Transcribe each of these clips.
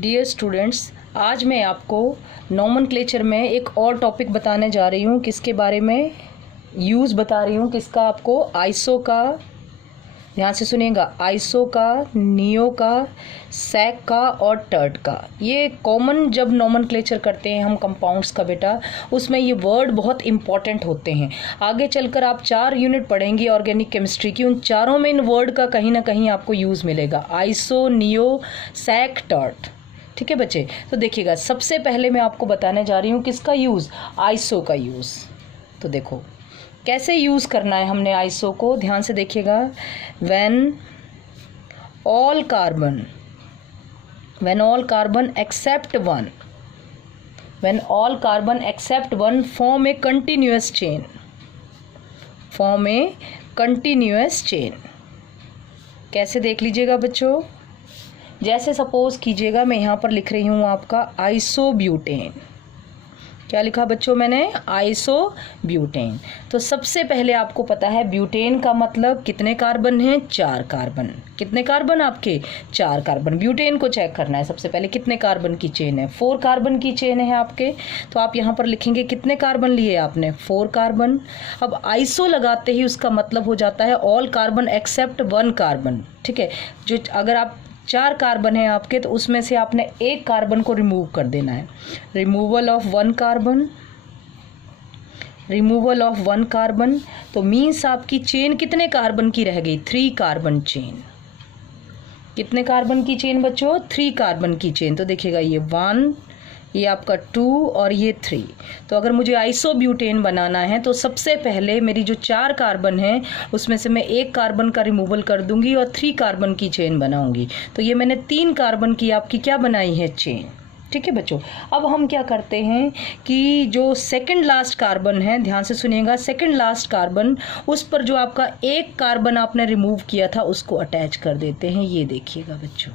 Dear students, आज मैं आपको नोमेनक्लेचर में एक और टॉपिक बताने जा रही हूँ। किसके बारे में? यूज़ बता रही हूँ। किसका? आपको आइसो का। ध्यान से सुनिएगा। आइसो का, नियो का, सैक का और टर्ट का। ये कॉमन जब नोमेनक्लेचर करते हैं हम कंपाउंड्स का बेटा, उसमें ये वर्ड बहुत इंपॉर्टेंट होते हैं। आगे चलकर आप 4 यूनिट पढ़ेंगे ऑर्गेनिक केमिस्ट्री की, उन चारों में इन वर्ड का कहीं ना कहीं आपको यूज़ मिलेगा। Iso, neo, sec, tert. ठीक है बच्चे, तो देखिएगा, सबसे पहले मैं आपको बताने जा रही हूँ किसका यूज़? आइसो का यूज़। तो देखो कैसे यूज़ करना है हमने आइसो को, ध्यान से देखिएगा। When all carbon except one form A continuous chain. कैसे? देख लीजिएगा बच्चों। जैसे सपोज कीजिएगा मैं यहाँ पर लिख रही हूँ आपका आइसोब्यूटेन। क्या लिखा बच्चों मैंने? आइसोब्यूटेन। तो सबसे पहले आपको पता है ब्यूटेन का मतलब कितने कार्बन हैं? 4 कार्बन। कितने कार्बन आपके? 4 कार्बन। ब्यूटेन को चेक करना है सबसे पहले कितने कार्बन की चेन है। 4 कार्बन की चेन है आपके। तो आप यहाँ पर लिखेंगे कितने कार्बन लिए आपने? 4 कार्बन। अब आइसो लगाते ही उसका मतलब हो जाता है ऑल कार्बन एक्सेप्ट 1 कार्बन। ठीक है, जो अगर आप 4 कार्बन है आपके तो उसमें से आपने 1 कार्बन को रिमूव कर देना है। Removal of 1 carbon. तो मीन्स आपकी चेन कितने कार्बन की रह गई? 3 कार्बन चेन। कितने कार्बन की चेन बच्चों? 3 कार्बन की चेन। तो देखिएगा ये 1, ये आपका 2 और ये 3। तो अगर मुझे आइसोब्यूटेन बनाना है तो सबसे पहले मेरी जो 4 कार्बन है उसमें से मैं 1 कार्बन का रिमूवल कर दूंगी और 3 कार्बन की चेन बनाऊंगी। तो ये मैंने 3 कार्बन की आपकी क्या बनाई है? चेन। ठीक है बच्चों, अब हम क्या करते हैं कि जो सेकंड लास्ट कार्बन है, ध्यान से सुनिएगा, सेकंड लास्ट कार्बन, उस पर जो आपका 1 कार्बन आपने रिमूव किया था उसको अटैच कर देते हैं। ये देखिएगा बच्चों,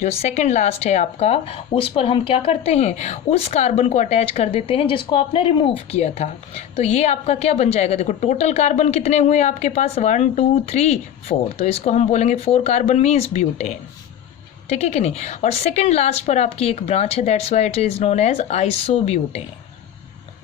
जो सेकंड लास्ट है आपका, उस पर हम क्या करते हैं? उस कार्बन को अटैच कर देते हैं जिसको आपने रिमूव किया था। तो ये आपका क्या बन जाएगा? देखो टोटल कार्बन कितने हुए आपके पास? 1 2 3 4। तो इसको हम बोलेंगे 4 कार्बन मीन्स ब्यूटेन। ठीक है कि नहीं? और सेकंड लास्ट पर आपकी एक ब्रांच है, that's why it is known as isobutane.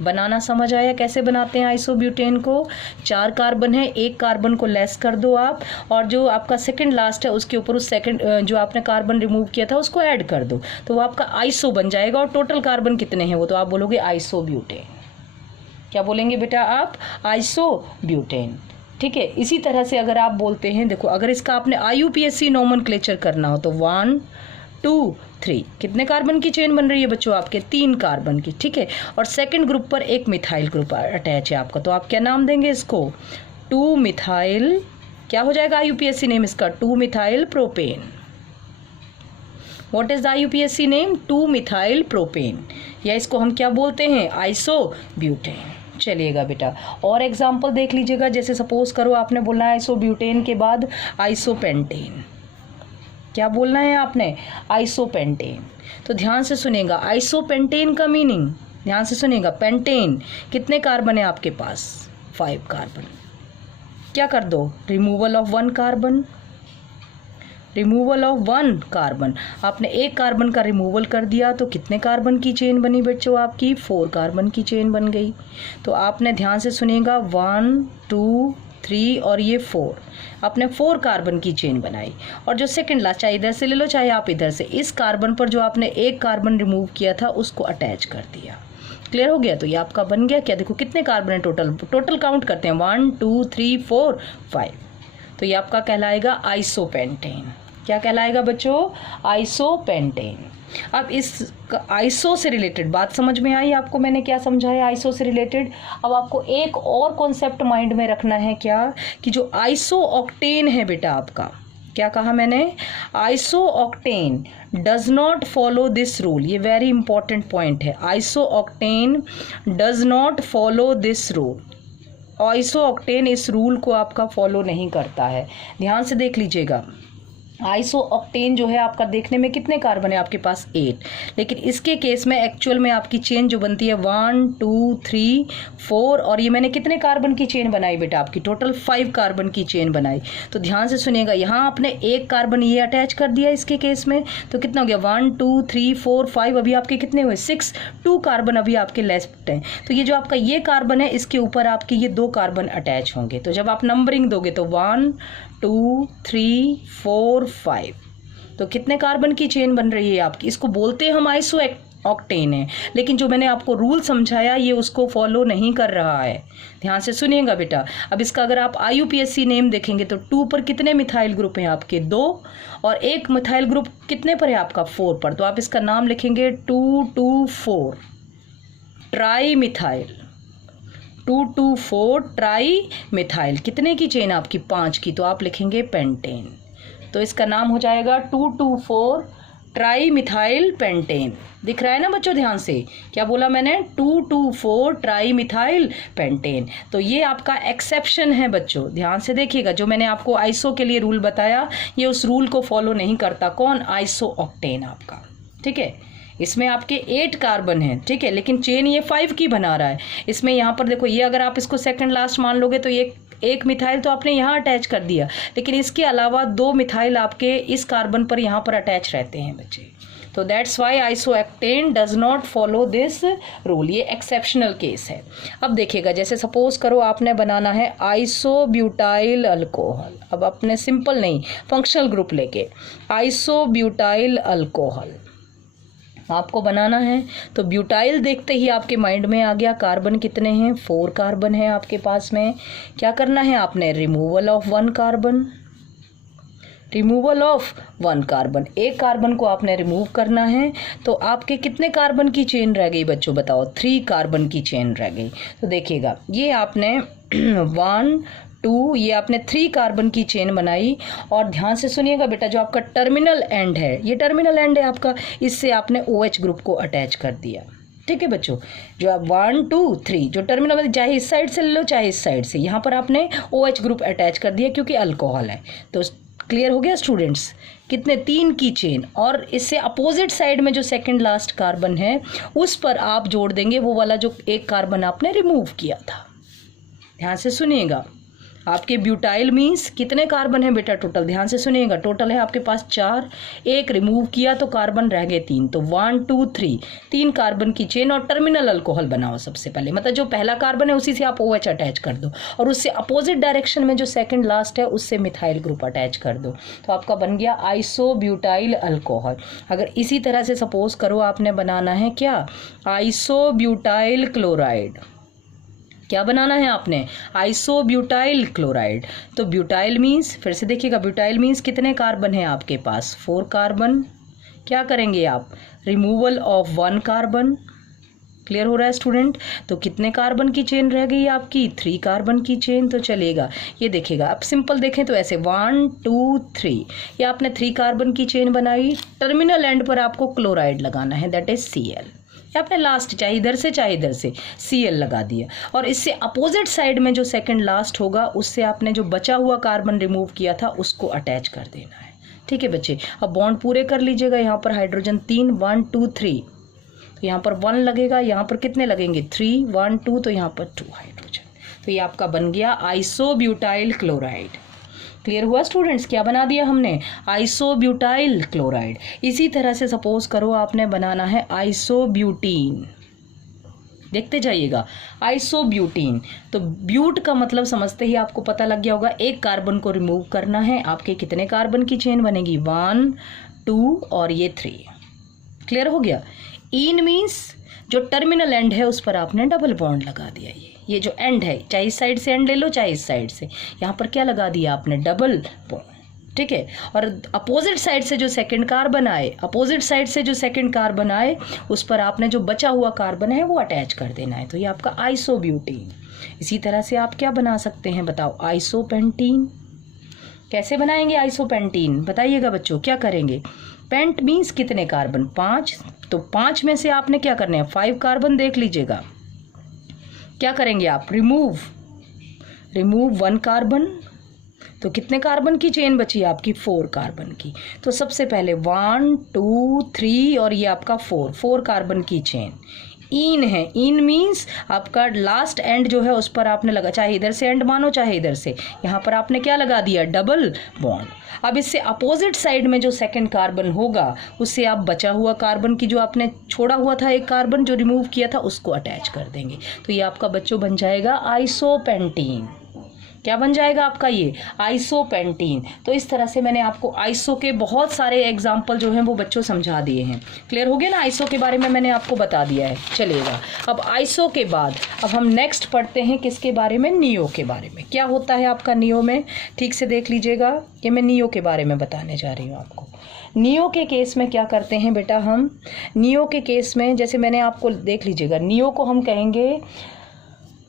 बनाना समझ आया कैसे बनाते हैं आइसोब्यूटेन को? 4 कार्बन है, 1 कार्बन को लेस कर दो आप, और जो आपका सेकंड लास्ट है उसके ऊपर उस सेकंड जो आपने कार्बन रिमूव किया था उसको ऐड कर दो, तो वो आपका आइसो बन जाएगा। और टोटल कार्बन कितने हैं वो तो आप बोलोगे आइसोब्यूटेन। क्या बोलेंगे बेटा आप? आइसोब्यूटेन। ठीक है, इसी तरह से अगर आप बोलते हैं, देखो अगर इसका आपने IUPAC नोमेनक्लेचर करना हो तो 1 2 3 कितने कार्बन की चेन बन रही है बच्चों आपके? 3 कार्बन की। ठीक है, और सेकंड ग्रुप पर एक मिथाइल ग्रुप अटैच है आपका, तो आप क्या नाम देंगे इसको? 2 मिथाइल। क्या हो जाएगा IUPAC नेम इसका? 2 methyl propane. What is the IUPAC name? 2 methyl propane, या इसको हम क्या बोलते हैं? आइसोब्यूटेन। चलिएगा बेटा, और एग्जाम्पल देख लीजिएगा। जैसे सपोज करो आपने बोलना है आइसोब्यूटेन के बाद आइसोपेंटेन। क्या बोलना है आपने? आइसोपेंटेन। तो ध्यान से सुनिएगा, आइसोपेंटेन का मीनिंग ध्यान से सुनिएगा। पेंटेन, कितने कार्बन है आपके पास? 5 कार्बन। क्या कर दो? Removal of 1 carbon. Removal of 1 carbon, आपने 1 कार्बन का रिमूवल कर दिया तो कितने कार्बन की चेन बनी बच्चों आपकी? 4 कार्बन की चेन बन गई। तो आपने ध्यान से सुनिएगा, 1 2 3 और ये 4, आपने 4 कार्बन की चेन बनाई। और जो सेकंड लास्ट, चाहे इधर से ले लो चाहे आप इधर से, इस कार्बन पर जो आपने 1 कार्बन रिमूव किया था उसको अटैच कर दिया। क्लियर हो गया? तो ये आपका बन गया क्या? देखो कितने कार्बन है टोटल काउंट करते हैं, 1 2 3 4 5। तो ये आपका कहलाएगा आइसोपेंटेन। क्या कहलाएगा बच्चों? आइसोपेंटेन। अब इस आइसो से रिलेटेड बात समझ में आई आपको? मैंने क्या समझाया आइसो से रिलेटेड? अब आपको एक और कॉन्सेप्ट माइंड में रखना है, क्या? कि जो आइसो ऑक्टेन है बेटा आपका, क्या कहा मैंने? Iso octane does not follow this rule. ये वेरी इंपॉर्टेंट पॉइंट है। Iso octane does not follow this rule. Iso octane इस रूल को आपका फॉलो नहीं करता है। ध्यान से देख लीजिएगा, आइसो ऑक्टेन जो है आपका देखने में कितने कार्बन है आपके पास 8, लेकिन इसके केस में एक्चुअल में आपकी चेन जो बनती है 1 2 3 4, और ये मैंने कितने कार्बन की चेन बनाई बेटा, आपकी टोटल 5 कार्बन की चेन बनाई। तो ध्यान से सुनिएगा, यहाँ आपने एक कार्बन ये अटैच कर दिया इसके केस में, तो कितना हो गया 1 2 3 4 5, अभी आपके कितने हुए 6, 2 कार्बन अभी आपके लेफ्ट हैं। तो ये जो आपका ये कार्बन है इसके ऊपर आपके ये 2 कार्बन अटैच होंगे। तो जब आप नंबरिंग दोगे तो 1 2 3 4 5, तो कितने कार्बन की चेन बन रही है आपकी, इसको बोलते हैं हम आइसो ऑक्टेन है। लेकिन जो मैंने आपको रूल समझाया ये उसको फॉलो नहीं कर रहा है, ध्यान से सुनिएगा बेटा। अब इसका अगर आप IUPAC नेम देखेंगे तो 2 पर कितने मिथाइल ग्रुप हैं आपके 2, और एक मिथाइल ग्रुप कितने पर है आपका 4 पर, तो आप इसका नाम लिखेंगे 224 ट्राई मिथाइल, 224 ट्राई मिथाइल। कितने की चेन आपकी 5 की, तो आप लिखेंगे पेंटेन। तो इसका नाम हो जाएगा 224 ट्राई मिथाइल पेंटेन। दिख रहा है ना बच्चों, ध्यान से क्या बोला मैंने, 224 ट्राई मिथाइल पेंटेन। तो ये आपका एक्सेप्शन है बच्चों, ध्यान से देखिएगा। जो मैंने आपको आइसो के लिए रूल बताया ये उस रूल को फॉलो नहीं करता। कौन, आइसो ऑक्टेन आपका, ठीक है। इसमें आपके 8 कार्बन हैं, ठीक है, लेकिन चेन ये 5 की बना रहा है। इसमें यहाँ पर देखो, ये अगर आप इसको सेकंड लास्ट मान लोगे तो ये एक मिथाइल तो आपने यहाँ अटैच कर दिया, लेकिन इसके अलावा 2 मिथाइल आपके इस कार्बन पर यहाँ पर अटैच रहते हैं बच्चे। तो that's why isooctane does not follow this rule, ये एक्सेप्शनल केस है। अब देखिएगा, जैसे सपोज करो आपने बनाना है आइसोब्यूटाइल अल्कोहल। अब अपने सिंपल नहीं, फंक्शनल ग्रुप लेके आइसोब्यूटाइल अल्कोहल आपको बनाना है। तो ब्यूटाइल देखते ही आपके माइंड में आ गया, कार्बन कितने हैं, 4 कार्बन है आपके पास में। क्या करना है आपने, removal of 1 carbon, removal of 1 carbon, एक कार्बन को आपने रिमूव करना है। तो आपके कितने कार्बन की चेन रह गई बच्चों, बताओ, 3 कार्बन की चेन रह गई। तो देखिएगा, ये आपने 1 2, ये आपने 3 कार्बन की चेन बनाई। और ध्यान से सुनिएगा बेटा, जो आपका टर्मिनल एंड है, ये टर्मिनल एंड है आपका, इससे आपने OH ग्रुप को अटैच कर दिया, ठीक है बच्चों। जो आप 1 2 3 जो टर्मिनल, चाहे इस साइड से ले लो चाहे इस साइड से, यहाँ पर आपने OH ग्रुप अटैच कर दिया क्योंकि अल्कोहल है। तो क्लियर हो गया स्टूडेंट्स, कितने 3 की चेन। और इससे अपोजिट साइड में जो सेकंड लास्ट कार्बन है उस पर आप जोड़ देंगे वो वाला जो एक कार्बन आपने रिमूव किया था। ध्यान से सुनिएगा, आपके ब्यूटाइल मीन्स कितने कार्बन है बेटा टोटल, ध्यान से सुनिएगा, टोटल है आपके पास 4, एक रिमूव किया तो कार्बन रह गए 3, तो 1 2 3 3 कार्बन की चेन। और टर्मिनल अल्कोहल बनाओ सबसे पहले, मतलब जो पहला कार्बन है उसी से आप OH अटैच कर दो, और उससे अपोजिट डायरेक्शन में जो सेकंड लास्ट है उससे मिथाइल ग्रुप अटैच कर दो। तो आपका बन गया आइसोब्यूटाइल अल्कोहल। अगर इसी तरह से सपोज करो आपने बनाना है क्या, आइसोब्यूटाइल क्लोराइड, क्या बनाना है आपने, आइसोब्यूटाइल क्लोराइड। तो ब्यूटाइल मीन्स, फिर से देखिएगा, ब्यूटाइल मीन्स कितने कार्बन है आपके पास, 4 कार्बन। क्या करेंगे आप, रिमूवल ऑफ 1 कार्बन। क्लियर हो रहा है स्टूडेंट। तो कितने कार्बन की चेन रह गई आपकी, 3 कार्बन की चेन। तो चलेगा, ये देखिएगा, अब सिंपल देखें तो ऐसे 1 2 3, ये आपने 3 कार्बन की चेन बनाई। टर्मिनल एंड पर आपको क्लोराइड लगाना है, दैट इज Cl। आपने लास्ट चाहे इधर से चाहे इधर से Cl लगा दिया, और इससे अपोजिट साइड में जो सेकंड लास्ट होगा उससे आपने जो बचा हुआ कार्बन रिमूव किया था उसको अटैच कर देना है, ठीक है बच्चे। अब बॉन्ड पूरे कर लीजिएगा, यहाँ पर हाइड्रोजन 3, 1 2 3, तो यहाँ पर 1 लगेगा, यहाँ पर कितने लगेंगे 3, 1 2, तो यहाँ पर 2 हाइड्रोजन। तो ये आपका बन गया आइसोब्यूटाइल क्लोराइड। क्लियर हुआ स्टूडेंट्स, क्या बना दिया हमने, आइसोब्यूटाइल क्लोराइड। इसी तरह से सपोज करो आपने बनाना है आइसोब्यूटीन, देखते जाइएगा, आइसोब्यूटीन। तो ब्यूट का मतलब समझते ही आपको पता लग गया होगा, एक कार्बन को रिमूव करना है। आपके कितने कार्बन की चेन बनेगी, 1 2 और ये 3। क्लियर हो गया। इन मीन्स जो टर्मिनल एंड है उस पर आपने डबल बॉन्ड लगा दिया। ये जो एंड है, चाहे इस साइड से एंड ले लो चाहे इस साइड से, यहाँ पर क्या लगा दिया आपने, डबल बॉन्ड, ठीक है। और अपोजिट साइड से जो सेकंड कार्बन आए, अपोजिट साइड से जो सेकंड कार्बन आए उस पर आपने जो बचा हुआ कार्बन है वो अटैच कर देना है। तो ये आपका आइसोब्यूटीन। इसी तरह से आप क्या बना सकते हैं बताओ, आइसोपेंटीन। कैसे बनाएंगे आइसोपेंटीन, बताइएगा बच्चों, क्या करेंगे। पेंट मीन्स कितने कार्बन, 5, तो 5 में से आपने क्या करने हैं, 5 कार्बन देख लीजिएगा। क्या करेंगे आप, रिमूव 1 कार्बन, तो कितने कार्बन की चेन बची आपकी? 4 कार्बन की। तो सबसे पहले 1 2 3 और ये आपका 4 कार्बन की चेन। इन है, इन मीन्स आपका लास्ट एंड जो है उस पर आपने लगा, चाहे इधर से एंड मानो चाहे इधर से, यहाँ पर आपने क्या लगा दिया? Double bond. अब इससे अपोजिट साइड में जो सेकंड कार्बन होगा उससे आप बचा हुआ कार्बन की, जो आपने छोड़ा हुआ था एक कार्बन जो रिमूव किया था, उसको अटैच कर देंगे। तो ये आपका बच्चों बन जाएगा आइसोपेंटीन। क्या बन जाएगा आपका? ये आइसोपेंटीन। तो इस तरह से मैंने आपको आइसो के बहुत सारे एग्जाम्पल जो हैं वो बच्चों समझा दिए हैं। क्लियर हो गया ना? आइसो के बारे में मैंने आपको बता दिया है। चलेगा, अब आइसो के बाद अब हम नेक्स्ट पढ़ते हैं किसके बारे में? नियो के बारे में। क्या होता है आपका नियो में? ठीक से देख लीजिएगा, ये मैं नियो के बारे में बताने जा रही हूँ आपको। नियो के केस में क्या करते हैं बेटा हम? नियो के केस में जैसे मैंने आपको, देख लीजिएगा, नियो को हम कहेंगे,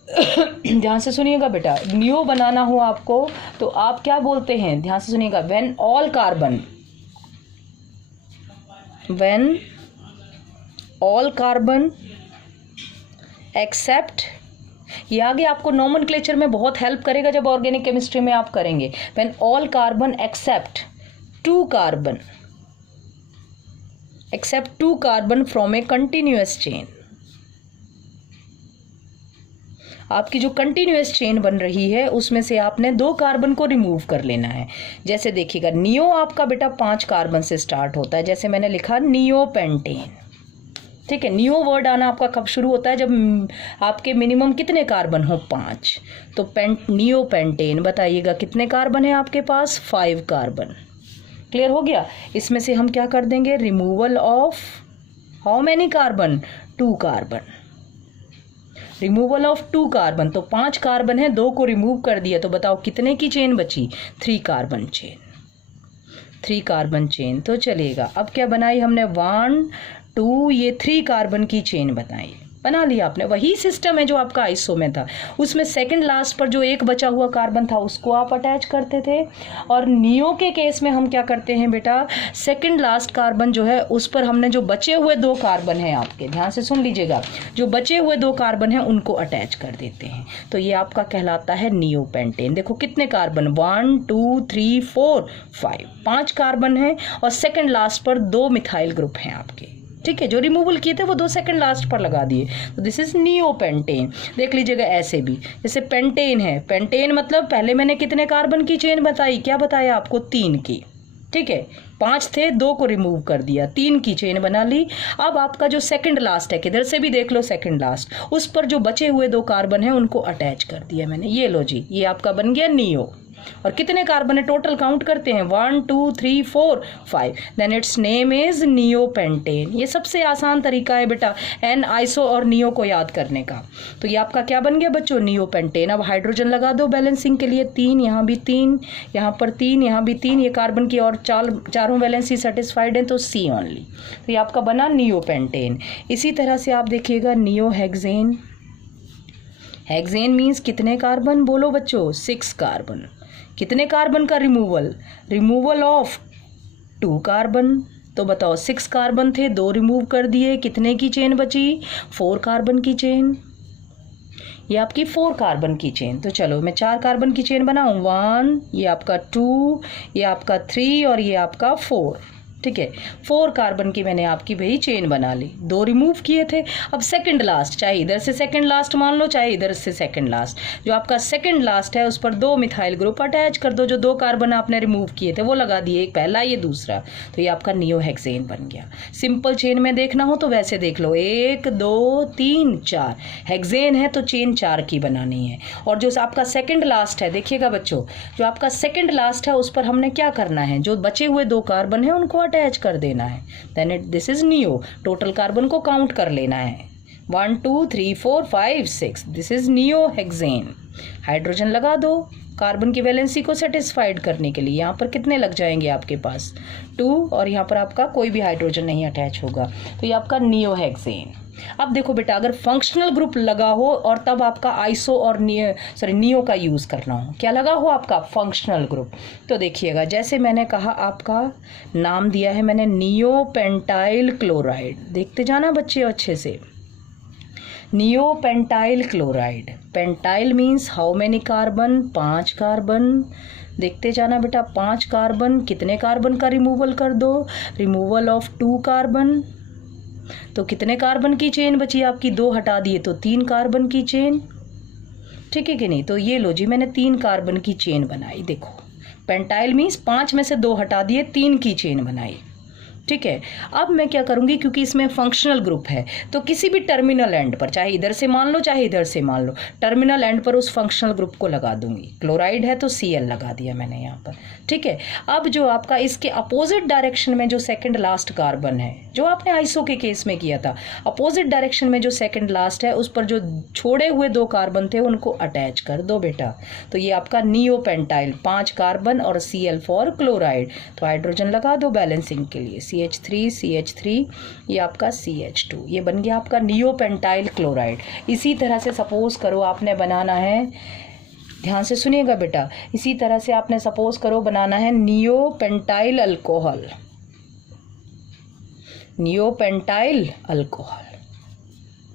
ध्यान से सुनिएगा बेटा, नियो बनाना हो आपको तो आप क्या बोलते हैं? ध्यान से सुनिएगा, व्हेन ऑल कार्बन एक्सेप्ट, ये आगे आपको नोमेनक्लेचर में बहुत हेल्प करेगा जब ऑर्गेनिक केमिस्ट्री में आप करेंगे। When all carbon except 2 carbon from a continuous chain. आपकी जो कंटिन्यूअस चेन बन रही है उसमें से आपने 2 कार्बन को रिमूव कर लेना है। जैसे देखिएगा, नियो आपका बेटा 5 कार्बन से स्टार्ट होता है, जैसे मैंने लिखा नियोपेंटेन। ठीक है, नियो वर्ड आना आपका कब शुरू होता है? जब आपके मिनिमम कितने कार्बन हो? 5। तो नियोपेंटेन, बताइएगा कितने कार्बन है आपके पास? 5 कार्बन। क्लियर हो गया? इसमें से हम क्या कर देंगे? Removal of how many carbon? 2 carbon. Removal of 2 carbon, तो 5 कार्बन है, 2 को रिमूव कर दिया, तो बताओ कितने की चेन बची? 3 कार्बन चेन। 3 carbon chain. तो चलेगा, अब क्या बनाई हमने? 1 2, ये 3 कार्बन की चेन बनाई, बना लिया आपने। वही सिस्टम है जो आपका आइसो में था, उसमें सेकंड लास्ट पर जो एक बचा हुआ कार्बन था उसको आप अटैच करते थे। और नियो के केस में हम क्या करते हैं बेटा? सेकंड लास्ट कार्बन जो है उस पर हमने जो बचे हुए 2 कार्बन हैं आपके, ध्यान से सुन लीजिएगा, जो बचे हुए 2 कार्बन हैं उनको अटैच कर देते हैं। तो ये आपका कहलाता है नियोपेंटेन। देखो कितने कार्बन? 1 2 3 4 5, 5 कार्बन है और सेकंड लास्ट पर 2 मिथाइल ग्रुप हैं आपके। ठीक है, जो रिमूवल किए थे वो 2 सेकंड लास्ट पर लगा दिए, तो दिस इज नियोपेंटेन। देख लीजिएगा ऐसे भी, जैसे पेंटेन है, पेंटेन मतलब पहले मैंने कितने कार्बन की चेन बताई? क्या बताया आपको? 3 की। ठीक है, 5 थे, 2 को रिमूव कर दिया, 3 की चेन बना ली। अब आपका जो सेकंड लास्ट है, किधर से भी देख लो सेकंड लास्ट, उस पर जो बचे हुए 2 कार्बन है उनको अटैच कर दिया मैंने। ये लो जी, ये आपका बन गया नियो। और कितने कार्बन है टोटल? काउंट करते हैं, 1 2 3 4 5, then its name is neopentane. ये सबसे आसान तरीका है बेटा एन, आइसो और नियो को याद करने का। तो ये आपका क्या बन गया बच्चों? नियोपेंटेन। अब हाइड्रोजन लगा दो बैलेंसिंग के लिए, 3, यहाँ भी 3, यहाँ पर 3, यहाँ भी 3, ये कार्बन की और चारों वैलेंसी सेटिस्फाइड है तो C ओनली। तो ये आपका बना नियोपेंटेन। इसी तरह से आप देखिएगा नियोहेक्सेन। हेक्सेन मीन्स कितने कार्बन? बोलो बच्चों, 6 कार्बन। कितने कार्बन का रिमूवल? Removal of 2 carbon. तो बताओ 6 कार्बन थे, 2 रिमूव कर दिए, कितने की चेन बची? 4 कार्बन की चेन। ये आपकी 4 कार्बन की चेन। तो चलो मैं 4 कार्बन की चेन बनाऊं, 1, ये आपका 2, ये आपका 3 और ये आपका 4। ठीक है, 4 कार्बन की मैंने आपकी भाई चेन बना ली, 2 रिमूव किए थे। अब सेकंड लास्ट, चाहे इधर से सेकंड लास्ट मान लो चाहे इधर से सेकंड लास्ट, जो आपका सेकंड लास्ट है उस पर 2 मिथाइल ग्रुप अटैच कर दो। जो 2 कार्बन आपने रिमूव किए थे वो लगा दिए, एक पहला ये दूसरा, तो ये आपका नियोहेक्सेन बन गया। सिंपल चेन में देखना हो तो वैसे देख लो, 1 2 3 4, हेक्सेन है तो चेन 4 की बनानी है। और जो आपका सेकंड लास्ट है, देखिएगा बच्चों, जो आपका सेकंड लास्ट है उस पर हमने क्या करना है? जो बचे हुए 2 कार्बन है उनको अटैच कर देना है, then it this is neo. Total carbon को काउंट कर लेना है, 1 2 3 4 5 6, दिस इज नियोहेक्सेन। हाइड्रोजन लगा दो कार्बन की वैलेंसी को सेटिस्फाइड करने के लिए। यहाँ पर कितने लग जाएंगे आपके पास? 2, और यहाँ पर आपका कोई भी हाइड्रोजन नहीं अटैच होगा, तो ये आपका नियोहेक्सेन। अब देखो बेटा, अगर फंक्शनल ग्रुप लगा हो और तब आपका आइसो और नियो का यूज़ करना हो, क्या लगा हो आपका? Functional group. तो देखिएगा, जैसे मैंने कहा, आपका नाम दिया है मैंने नियोपेंटाइल क्लोराइड। देखते जाना बच्चे अच्छे से, neopentyl chloride. Pentyl means how many carbon? 5 carbon. देखते जाना बेटा, 5 कार्बन, कितने कार्बन का रिमूवल कर दो, रिमूवल ऑफ 2 कार्बन, तो कितने कार्बन की चेन बची आपकी, 2 हटा दिए तो 3 कार्बन की चेन, ठीक है कि नहीं। तो ये लो जी, मैंने 3 कार्बन की चेन बनाई। देखो पेंटाइल मीन्स 5 में से 2 हटा दिए, 3 की चेन बनाई, ठीक है। अब मैं क्या करूंगी, क्योंकि इसमें फंक्शनल ग्रुप है, तो किसी भी टर्मिनल एंड पर, चाहे इधर से मान लो चाहे इधर से मान लो, टर्मिनल एंड पर उस फंक्शनल ग्रुप को लगा दूंगी। क्लोराइड है तो Cl लगा दिया मैंने यहाँ पर, ठीक है। अब जो आपका इसके अपोजिट डायरेक्शन में जो सेकंड लास्ट कार्बन है, जो आपने आइसो के केस में किया था, अपोजिट डायरेक्शन में जो सेकंड लास्ट है उस पर जो छोड़े हुए 2 कार्बन थे उनको अटैच कर दो बेटा। तो ये आपका नियोपेंटाइल, 5 कार्बन और Cl फॉर क्लोराइड, तो हाइड्रोजन लगा दो बैलेंसिंग के लिए, CH3 CH3, ये आपका CH2, ये बन गया आपका नियोपेंटाइल क्लोराइड। इसी तरह से सपोज करो आपने बनाना है, ध्यान से सुनिएगा बेटा, इसी तरह से आपने सपोज करो बनाना है नियोपेंटाइल अल्कोहल, नियोपेंटाइल अल्कोहल,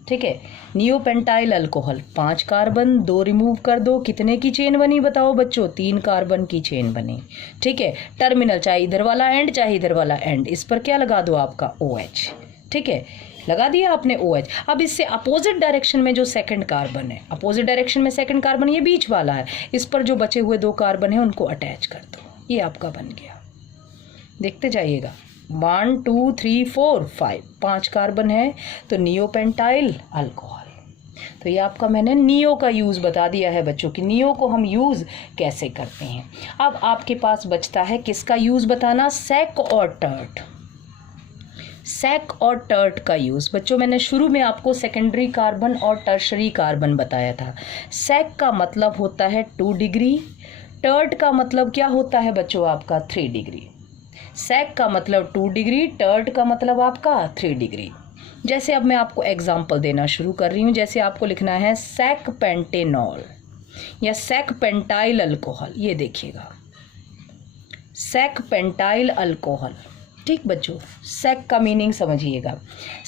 ठीक है। नियोपेंटाइल अल्कोहल, 5 कार्बन, 2 रिमूव कर दो, कितने की चेन बनी बताओ बच्चों, 3 कार्बन की चेन बनी, ठीक है। टर्मिनल, चाहे इधर वाला एंड चाहे इधर वाला एंड, इस पर क्या लगा दो आपका OH, ठीक है, लगा दिया आपने OH। अब इससे अपोजिट डायरेक्शन में जो सेकंड कार्बन है, अपोजिट डायरेक्शन में सेकंड कार्बन ये बीच वाला है, इस पर जो बचे हुए 2 कार्बन है उनको अटैच कर दो, ये आपका बन गया। देखते जाइएगा, 1 2 3 4 5, 5 कार्बन है तो नियोपेंटाइल अल्कोहल। तो ये आपका मैंने नियो का यूज़ बता दिया है बच्चों कि नियो को हम यूज़ कैसे करते हैं। अब आपके पास बचता है किसका यूज़ बताना, सेक और टर्ट। सेक और टर्ट का यूज़ बच्चों मैंने शुरू में आपको सेकेंडरी कार्बन और टर्शरी कार्बन बताया था। सेक का मतलब होता है 2 डिग्री, टर्ट का मतलब क्या होता है बच्चों आपका 3 डिग्री। सेक का मतलब 2 डिग्री, टर्ट का मतलब आपका 3 डिग्री। जैसे अब मैं आपको एग्जाम्पल देना शुरू कर रही हूँ, जैसे आपको लिखना है सेक पेंटेनॉल या सेक पेंटाइल अल्कोहल, ये देखिएगा सेक पेंटाइल अल्कोहल, ठीक बच्चों। सेक का मीनिंग समझिएगा,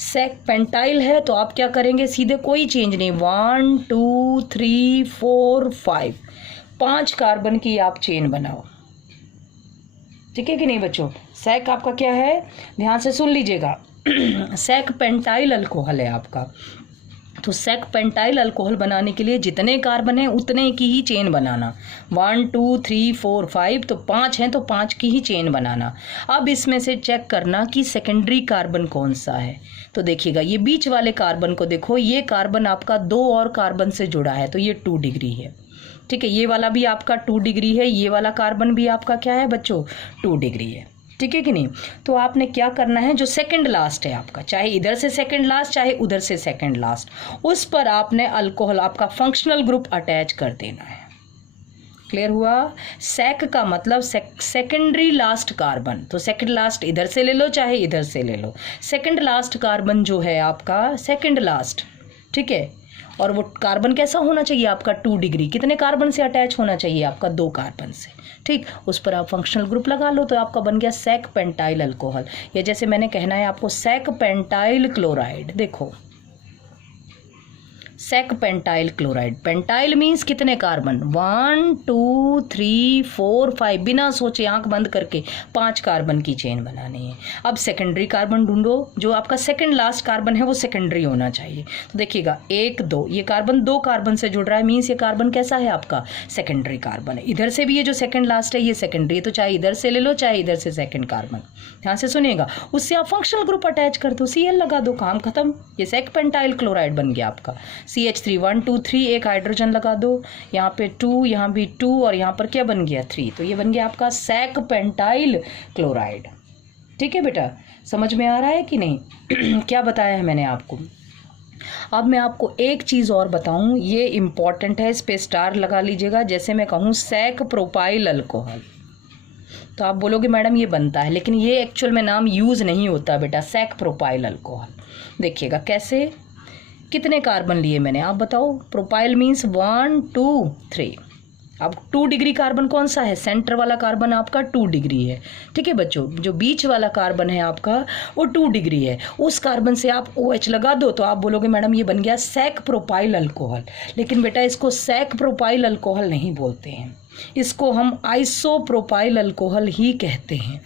सेक पेंटाइल है तो आप क्या करेंगे, सीधे कोई चेंज नहीं, 1 2 3 4 5, 5 कार्बन की आप चेन बनाओ, ठीक है कि नहीं बच्चों। सेक आपका क्या है, ध्यान से सुन लीजिएगा, सेक पेंटाइल अल्कोहल है आपका। तो सेक पेंटाइल अल्कोहल बनाने के लिए जितने कार्बन हैं उतने की ही चेन बनाना, 1 2 3 4 5, तो 5 हैं तो 5 की ही चेन बनाना। अब इसमें से चेक करना कि सेकेंडरी कार्बन कौन सा है, तो देखिएगा ये बीच वाले कार्बन को देखो, ये कार्बन आपका 2 और कार्बन से जुड़ा है तो ये 2 डिग्री है, ठीक है। ये वाला भी आपका 2 डिग्री है, ये वाला कार्बन भी आपका क्या है बच्चों 2 डिग्री है, ठीक है कि नहीं। तो आपने क्या करना है, जो सेकंड लास्ट है आपका, चाहे इधर से सेकंड लास्ट चाहे उधर से सेकंड लास्ट, उस पर आपने अल्कोहल आपका फंक्शनल ग्रुप अटैच कर देना है। क्लियर हुआ। सेक का मतलब सेकेंडरी लास्ट कार्बन, तो सेकंड लास्ट इधर से ले लो चाहे इधर से ले लो, सेकंड लास्ट कार्बन जो है आपका सेकंड लास्ट, ठीक है। और वो कार्बन कैसा होना चाहिए आपका 2 डिग्री, कितने कार्बन से अटैच होना चाहिए आपका 2 कार्बन से, ठीक। उस पर आप फंक्शनल ग्रुप लगा लो तो आपका बन गया सेक पेंटाइल अल्कोहल, या जैसे मैंने कहना है आपको सेक पेंटाइल क्लोराइड। देखो सेक पेंटाइल क्लोराइड, पेंटाइल मीन्स कितने कार्बन, 1 2 3 4 5, बिना सोचे आंख बंद करके 5 कार्बन की चेन बनानी है। अब सेकेंडरी कार्बन ढूंढो, जो आपका सेकंड लास्ट कार्बन है वो सेकेंडरी होना चाहिए। तो देखिएगा 1 2, ये कार्बन 2 कार्बन से जुड़ रहा है, मीन्स ये कार्बन कैसा है आपका सेकेंडरी कार्बन है। इधर से भी ये जो सेकंड लास्ट है ये सेकेंडरी है, तो चाहे इधर से ले लो चाहे इधर से सेकंड कार्बन, ध्यान से सुनिएगा। उससे आप फंक्शनल ग्रुप अटैच कर दो, Cl लगा दो, काम खत्म, ये सेक पेंटाइल क्लोराइड बन गया आपका। CH3 1 2 3, एक हाइड्रोजन लगा दो, यहाँ पे 2, यहाँ भी 2 और यहाँ पर क्या बन गया 3, तो ये बन गया आपका सेक पेंटाइल क्लोराइड, ठीक है बेटा। समझ में आ रहा है कि नहीं क्या बताया है मैंने आपको। अब मैं आपको एक चीज़ और बताऊं, ये इम्पॉर्टेंट है, इस पे स्टार लगा लीजिएगा। जैसे मैं कहूँ सेक प्रोपाइल अल्कोहल, तो आप बोलोगे मैडम ये बनता है, लेकिन ये एक्चुअल में नाम यूज़ नहीं होता बेटा, सेक प्रोपाइल अल्कोहल। देखिएगा कैसे, कितने कार्बन लिए मैंने आप बताओ, प्रोपाइल मीन्स 1 2 3, अब 2 डिग्री कार्बन कौन सा है, सेंटर वाला कार्बन आपका 2 डिग्री है, ठीक है बच्चों। जो बीच वाला कार्बन है आपका वो 2 डिग्री है, उस कार्बन से आप OH लगा दो तो आप बोलोगे मैडम ये बन गया सेक प्रोपाइल अल्कोहल। लेकिन बेटा इसको सेक प्रोपाइल अल्कोहल नहीं बोलते हैं, इसको हम आइसोप्रोपाइल अल्कोहल ही कहते हैं।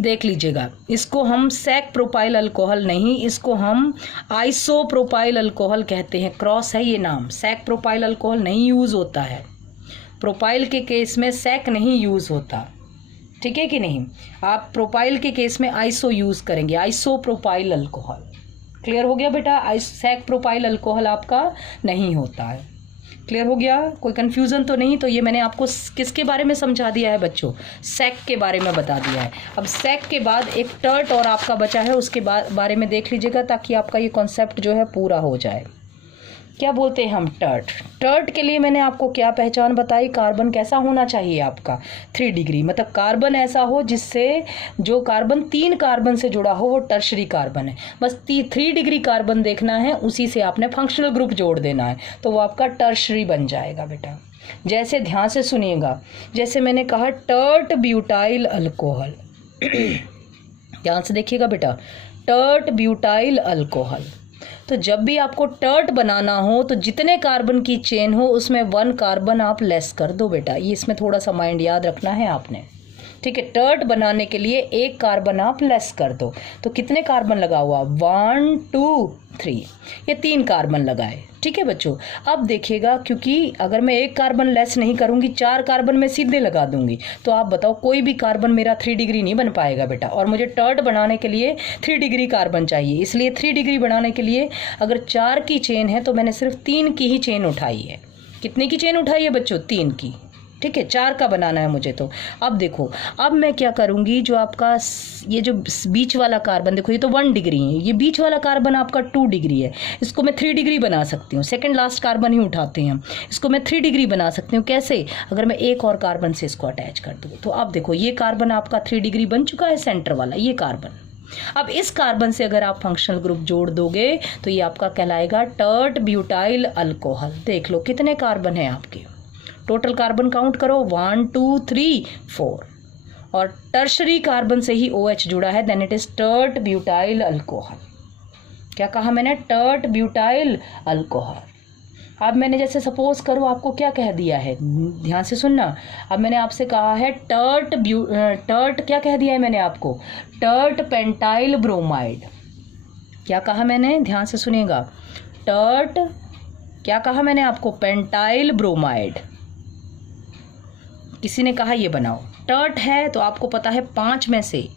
देख लीजिएगा, इसको हम सैक प्रोपाइल अल्कोहल नहीं, इसको हम आइसोप्रोपाइल अल्कोहल कहते हैं। क्रॉस है ये नाम, सैक प्रोपाइल अल्कोहल नहीं यूज़ होता है। प्रोपाइल के केस में सैक नहीं यूज़ होता, ठीक है कि नहीं। आप प्रोपाइल के केस में आइसो यूज़ करेंगे, आइसोप्रोपाइल अल्कोहल। क्लियर हो गया बेटा, सैक प्रोपाइल अल्कोहल आपका नहीं होता है। क्लियर हो गया, कोई कन्फ्यूज़न तो नहीं। तो ये मैंने आपको किसके बारे में समझा दिया है बच्चों, सैक के बारे में बता दिया है। अब सैक के बाद एक टर्ट और आपका बचा है, उसके बारे में देख लीजिएगा ताकि आपका ये कॉन्सेप्ट जो है पूरा हो जाए। क्या बोलते हैं हम, टर्ट। टर्ट के लिए मैंने आपको क्या पहचान बताई, कार्बन कैसा होना चाहिए आपका 3 डिग्री, मतलब कार्बन ऐसा हो जिससे जो कार्बन 3 कार्बन से जुड़ा हो वो टर्शरी कार्बन है। बस 3 डिग्री कार्बन देखना है, उसी से आपने फंक्शनल ग्रुप जोड़ देना है, तो वो आपका टर्शरी बन जाएगा बेटा। जैसे ध्यान से सुनिएगा, जैसे मैंने कहा टर्ट ब्यूटाइल अल्कोहल, ध्यान से देखिएगा बेटा, टर्ट ब्यूटाइल अल्कोहल। तो जब भी आपको टर्ट बनाना हो तो जितने कार्बन की चेन हो उसमें 1 कार्बन आप लेस कर दो बेटा। ये इसमें थोड़ा सा माइंड याद रखना है आपने, ठीक है। टर्ट बनाने के लिए 1 कार्बन आप लेस कर दो, तो कितने कार्बन लगा हुआ, 1 2 3, ये 3 कार्बन लगाए, ठीक है बच्चों। अब देखिएगा, क्योंकि अगर मैं 1 कार्बन लेस नहीं करूंगी, 4 कार्बन मैं सीधे लगा दूंगी, तो आप बताओ कोई भी कार्बन मेरा 3 डिग्री नहीं बन पाएगा बेटा। और मुझे टर्ट बनाने के लिए 3 डिग्री कार्बन चाहिए, इसलिए 3 डिग्री बनाने के लिए अगर 4 की चेन है तो मैंने सिर्फ 3 की ही चेन उठाई है। कितने की चेन उठाई है बच्चों, 3 की, ठीक है। 4 का बनाना है मुझे। तो अब देखो, अब मैं क्या करूंगी, जो आपका ये जो बीच वाला कार्बन देखो, ये तो 1 डिग्री है, ये बीच वाला कार्बन आपका 2 डिग्री है, इसको मैं 3 डिग्री बना सकती हूँ। सेकंड लास्ट कार्बन ही उठाते हैं हम, इसको मैं 3 डिग्री बना सकती हूँ। कैसे, अगर मैं एक और कार्बन से इसको अटैच कर दूँ, तो अब देखो ये कार्बन आपका 3 डिग्री बन चुका है, सेंटर वाला ये कार्बन। अब इस कार्बन से अगर आप फंक्शनल ग्रुप जोड़ दोगे तो ये आपका कहलाएगा टर्ट ब्यूटाइल अल्कोहल। देख लो कितने कार्बन है आपके, टोटल कार्बन काउंट करो, 1 2 3 4, और टर्शरी कार्बन से ही OH जुड़ा है, then it is tert butyl alcohol. क्या कहा मैंने, टर्ट ब्यूटाइल अल्कोहल। अब मैंने जैसे सपोज करो आपको क्या कह दिया है, ध्यान से सुनना। अब मैंने आपसे कहा है टर्ट क्या कह दिया है मैंने आपको, टर्ट पेंटाइल ब्रोमाइड। क्या कहा मैंने, ध्यान से सुनिएगा, टर्ट क्या कहा मैंने आपको, पेंटाइल ब्रोमाइड। किसी ने कहा ये बनाओ, टर्ट है तो आपको पता है 5 में से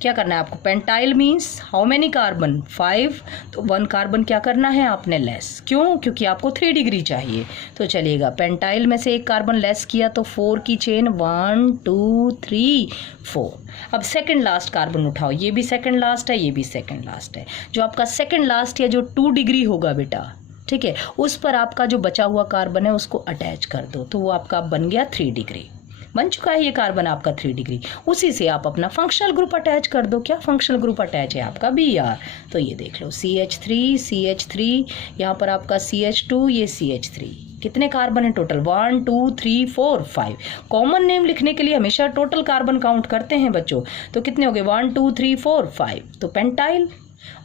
क्या करना है आपको, pentyl means how many carbon, 5, तो 1 कार्बन क्या करना है आपने लेस। क्यों, क्योंकि आपको 3 डिग्री चाहिए। तो चलिएगा, पेंटाइल में से 1 कार्बन लेस किया तो 4 की चेन, 1 2 3 4। अब सेकंड लास्ट कार्बन उठाओ, ये भी सेकंड लास्ट है, ये भी सेकंड लास्ट है। जो आपका सेकंड लास्ट या जो 2 डिग्री होगा बेटा, ठीक है, उस पर आपका जो बचा हुआ कार्बन है उसको अटैच कर दो, तो वो आपका बन गया 3 डिग्री, बन चुका है ये कार्बन आपका 3 डिग्री। उसी से आप अपना फंक्शनल ग्रुप अटैच कर दो। क्या फंक्शनल ग्रुप अटैच है आपका, Br। तो ये देख लो, CH3, यहाँ पर आपका CH2, ये CH3। कितने कार्बन है टोटल, 1 2 3 4 5। कॉमन नेम लिखने के लिए हमेशा टोटल कार्बन काउंट करते हैं बच्चों। तो कितने हो गए, 1 2 3 4 5, तो पेंटाइल।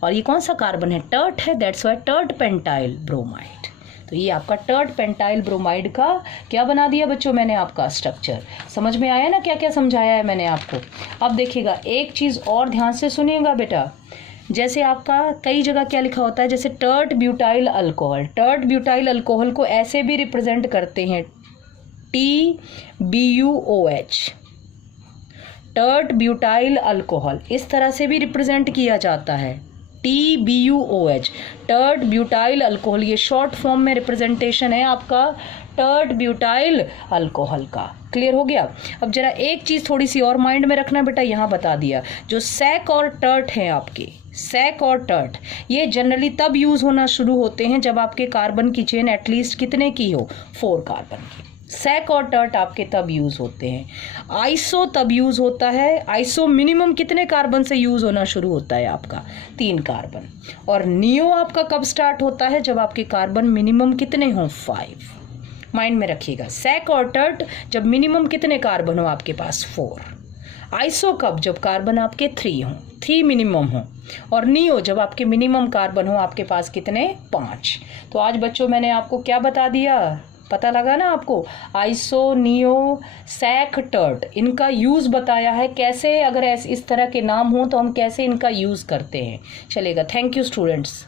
और ये कौन सा कार्बन है, टर्ट है, that's why tert pentyl bromide. तो ये आपका टर्ट पेंटाइल ब्रोमाइड का क्या बना दिया बच्चों मैंने आपका स्ट्रक्चर। समझ में आया ना क्या क्या समझाया है मैंने आपको। अब देखिएगा एक चीज़ और ध्यान से सुनिएगा बेटा, जैसे आपका कई जगह क्या लिखा होता है, जैसे tert butyl alcohol. Tert butyl alcohol को ऐसे भी रिप्रेजेंट करते हैं, TBUOH, टर्ट ब्यूटाइल अल्कोहल, इस तरह से भी रिप्रेजेंट किया जाता है, TBUOH, टर्ट ब्यूटाइल अल्कोहल। ये शॉर्ट फॉर्म में रिप्रेजेंटेशन है आपका टर्ट ब्यूटाइल अल्कोहल का। क्लियर हो गया। अब जरा एक चीज़ थोड़ी सी और माइंड में रखना बेटा, यहाँ बता दिया, जो सैक और टर्ट हैं आपके, सैक और टर्ट, ये जनरली तब यूज़ होना शुरू होते हैं जब आपके कार्बन की चेन एटलीस्ट कितने की हो, 4 कार्बन की। सैक और टर्ट आपके तब यूज़ होते हैं। आइसो तब यूज़ होता है, आइसो मिनिमम कितने कार्बन से यूज़ होना शुरू होता है आपका, 3 कार्बन। और नियो आपका कब स्टार्ट होता है, जब आपके कार्बन मिनिमम कितने हों, 5। माइंड में रखिएगा, सैक और टर्ट जब मिनिमम कितने कार्बन हो आपके पास, 4। आइसो कब, जब कार्बन आपके 3 हों, 3 मिनिमम हो। और नियो जब आपके मिनिमम कार्बन हो आपके पास कितने, 5। तो आज बच्चों मैंने आपको क्या बता दिया, पता लगा ना आपको। आइसो, नियो, सैक, टर्ट, इनका यूज़ बताया है कैसे, अगर इस तरह के नाम हो तो हम कैसे इनका यूज़ करते हैं। चलेगा। Thank you students.